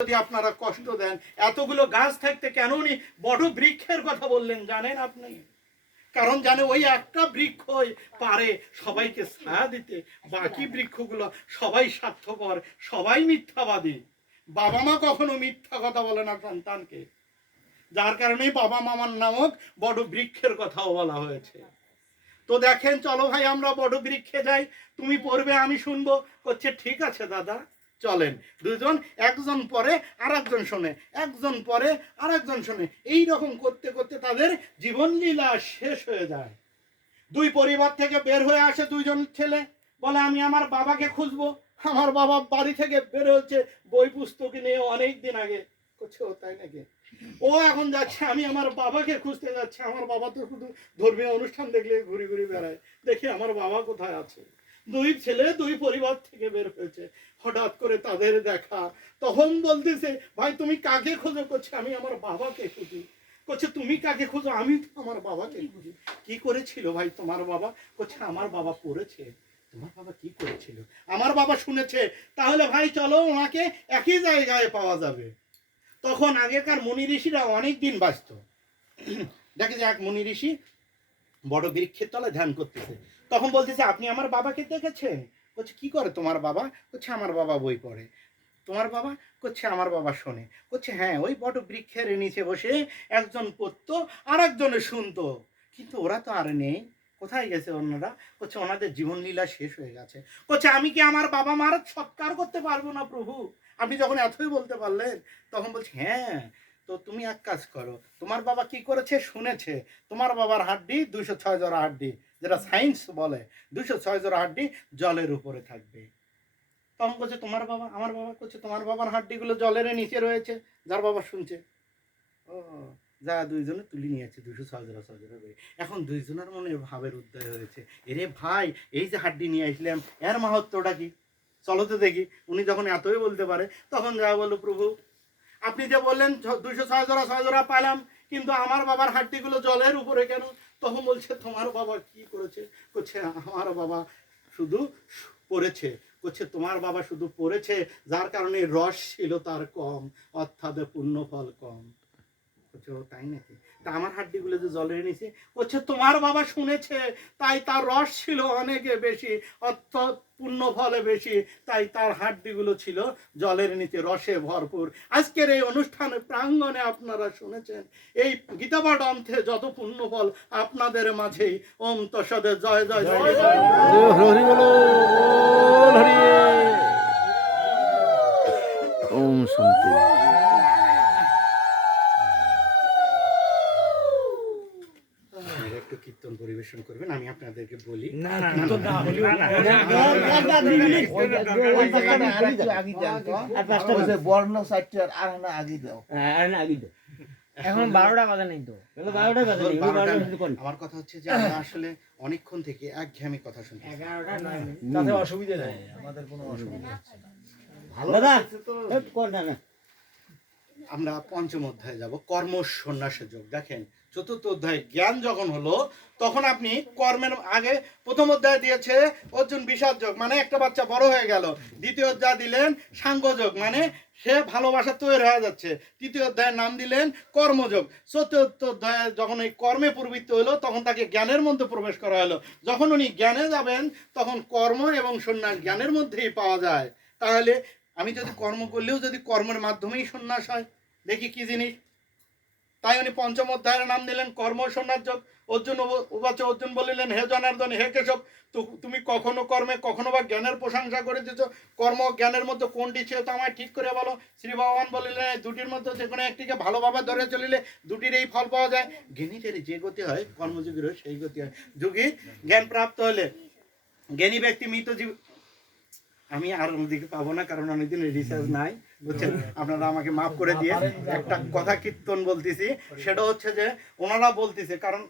যদি আপনারা কষ্ট দেন, এতগুলো গাছ থাকতে কেন উনি বড় বৃক্ষের কথা বললেন জানেন আপনি? কারণ জানে ওই একটা বৃক্ষই পারে সবাইকে ছায়া দিতে, বাকি বৃক্ষগুলো সবাই স্বার্থপর, সবাই মিথ্যাবাদী। বাবা মা কখনো মিথ্যা কথা বলে না সন্তানকে, যার কারণে বাবা মামার নামক বড় বৃক্ষের কথাও বলা হয়েছে। তো দেখেন, চলো ভাই আমরা বড় বৃক্ষে যাই, তুমি পড়বে আমি শুনবো। করছে ঠিক আছে দাদা চলেন। দুজন, একজন পরে আর একজন শোনে, একজন পরে আর একজন শোনে, এইরকম করতে করতে তাদের জীবন লীলা শেষ হয়ে যায়। দুই পরিবার থেকে বের হয়ে আসে দুইজন ছেলে, বলে আমি আমার বাবাকে খুঁজবো। আমার বাবা বাড়ি থেকে বের হচ্ছে বই পুস্তক নিয়ে অনেক দিন আগে। করছে ও তাই নাকি? ও এখন যাচ্ছে, আমি আমার বাবাকে খুঁজতে যাচ্ছি। আমার বাবা তো শুধু ধর্মীয় অনুষ্ঠান দেখলে ঘুরে ঘুরে বেড়ায়, দেখি আমার বাবা কোথায় আছে। দুই ছেলে দুই পরিবার থেকে বের হয়েছে, হঠাৎ করে তাদের দেখা। তখন বলতেছে ভাই তুমি কাকে খোঁজো? করছে আমি আমার বাবাকে খুঁজি। করছে তুমি কাকে খোঁজো? আমি তো আমার বাবাকে খুঁজি। কি করেছিল ভাই তোমার বাবা? করছে আমার বাবা পড়েছে। তোমার বাবা কি করেছিল? আমার বাবা শুনেছে। তাহলে ভাই চলো, ওনাকে একই জায়গায় পাওয়া যাবে। তখন আগেকার মুনি ঋষিরা অনেক দিন বাঁচত। দেখে যে এক মুনি ঋষি বড় বৃক্ষের তলায় ধ্যান করতেছে। তখন বলতেছে আপনি আমার বাবাকে দেখেছেন? বলছে কি করে তোমার বাবা? করছে আমার বাবা বই পড়ে। তোমার বাবা? করছে আমার বাবা শোনে। করছে হ্যাঁ, ওই বড় বৃক্ষের নিচে বসে একজন পড়তো আর একজনে শুনতো, কিন্তু ওরা তো আর নেই। কোথায় গেছে অন্যরা? করছে ওনাদের জীবন লীলা শেষ হয়ে গেছে। করছে আমি কি আমার বাবা মার সৎকার করতে পারবো না প্রভু? আপনি যখন এতই বলতে পারলেন, তখন বলছি হ্যাঁ, তো তুমি এক কাজ করো। তোমার বাবা কি করেছে শুনেছে। তোমার বাবার হাড্ডি 206 জোড়া হাড্ডি, যেটা সায়েন্স বলে 206 জোড়া হাড্ডি জলের উপরে থাকবে। তখন বলছে তোমার বাবা? আমার বাবা? করছে তোমার বাবার হাড্ডিগুলো জলের নিচে রয়েছে। যার বাবা শুনছে, ও যা দুইজনে তুলে নিয়েছে 206 জোড়া করে। এখন দুইজনের মনে ভাবের উদয় হয়েছে, এরে ভাই এই যে হাড্ডি নিয়ে আসলাম, এর মাহাত্ম্যটা কি? চলো তো দেখি। উনি যখন এতই বলতে পারে, তখন যা বললো প্রভু আপনি যে বললেন 206 জোড়া পাইলাম, কিন্তু আমার বাবার হাড্ডিগুলো জলের উপরে কেন? তখন বলছে তোমার বাবা কি করেছে? করছে আমার বাবা শুধু পড়েছে। করছে তোমার বাবা শুধু পড়েছে, যার কারণে রস ছিল তার কম, অর্থাৎ পূর্ণ ফল কম। করছে ও তাই নাকি? তা আমার হাড্ডিগুলো যে জলের নিচে? করছে তোমার বাবা শুনেছে, তাই তার রস ছিল অনেক বেশি, অর্থাৎ পূর্ণ ফলে বেশি, তাই তার হাড্ডিগুলো ছিল জলের নিচে, রসে ভরপুর। আজকের এই অনুষ্ঠানের প্রাঙ্গণে আপনারা শুনেছেন এই গীতাপাঠ অন্তে যত পূর্ণ ফল আপনাদের মাঝেই। ওম তৎসদে জয় জয় জয় হরি বল, হরি ওম শান্তি। একটু কীর্তন পরিবেশন করবেন, আমি আপনাদেরকে বলি। বর্ণ সাইটটার আর না আগে দাও, এখন 12টা বাজে নাই তো, 12টা বাজে নেই। আমার কথা হচ্ছে যে আমরা আসলে অনেকক্ষণ থেকে একঘেয়েমি কথা শুনছি। 11টা 9 মিনিট। তাতে অসুবিধা নেই, আমাদের কোনো অসুবিধা হচ্ছে না। ভালো দাদা লাগছে তো। কর না। আমরা পঞ্চম অধ্যায়ে যাব, কর্ম সন্ন্যাসের যোগ। দেখেন চতুর্থ অধ্যায় জ্ঞান যখন হলো, তখন আপনি কর্মের আগে প্রথম অধ্যায় দিয়েছে অর্জুন বিষাদ যোগ, মানে একটা বাচ্চা বড় হয়ে গেল। দ্বিতীয় অধ্যায় দিলেন সাংখ্যযোগ, মানে সে ভালোবাসা তৈরি হয়ে যাচ্ছে। তৃতীয় অধ্যায়ের নাম দিলেন কর্মযোগ। চতুর্থ অধ্যায়ে যখন এই কর্মে প্রবৃত্তি হলো, তখন তাকে জ্ঞানের মধ্যে প্রবেশ করা হলো। যখন উনি জ্ঞানে যাবেন, তখন কর্ম এবং সন্ন্যাস জ্ঞানের মধ্যেই পাওয়া যায়। তাহলে আমি যদি কর্ম করলেও যদি কর্মের মাধ্যমেই সন্ন্যাস হয়, দেখি কি জিনিস। তাই উনি পঞ্চম অধ্যায়ের নাম দিলেন কর্ম সন্ন্যাস যোগ। অর্জুন উবাচ, অর্জুন বলিলেন হে জনার্দন, হে কেশব, তুমি কখনো কর্মে কখনো বা জ্ঞানের প্রশংসা করে দিচ্ছ। কর্ম জ্ঞানের মধ্যে কোনটি ছিল তো আমায় ঠিক করে বলো। শ্রী ভগবান বলিলেন এই দুটির মধ্যে যে কোনো একটিকে ভালোভাবে ধরে চলিলে দুটির এই ফল পাওয়া যায়। জ্ঞানীদের যে গতি হয়, কর্মযোগীরও সেই গতি হয়। যোগী জ্ঞান প্রাপ্ত হলে জ্ঞানী ব্যক্তি মৃত জীব। আমি আর ওদিকে পাবো না, কারণ অনেকদিন রিসার্চ নাই, বুঝছেন? আপনারা আমাকে মাফ করে দিয়ে একটা কথা কীর্তন বলতেছি। সেটা হচ্ছে যে ওনারা বলতেছে, কারণ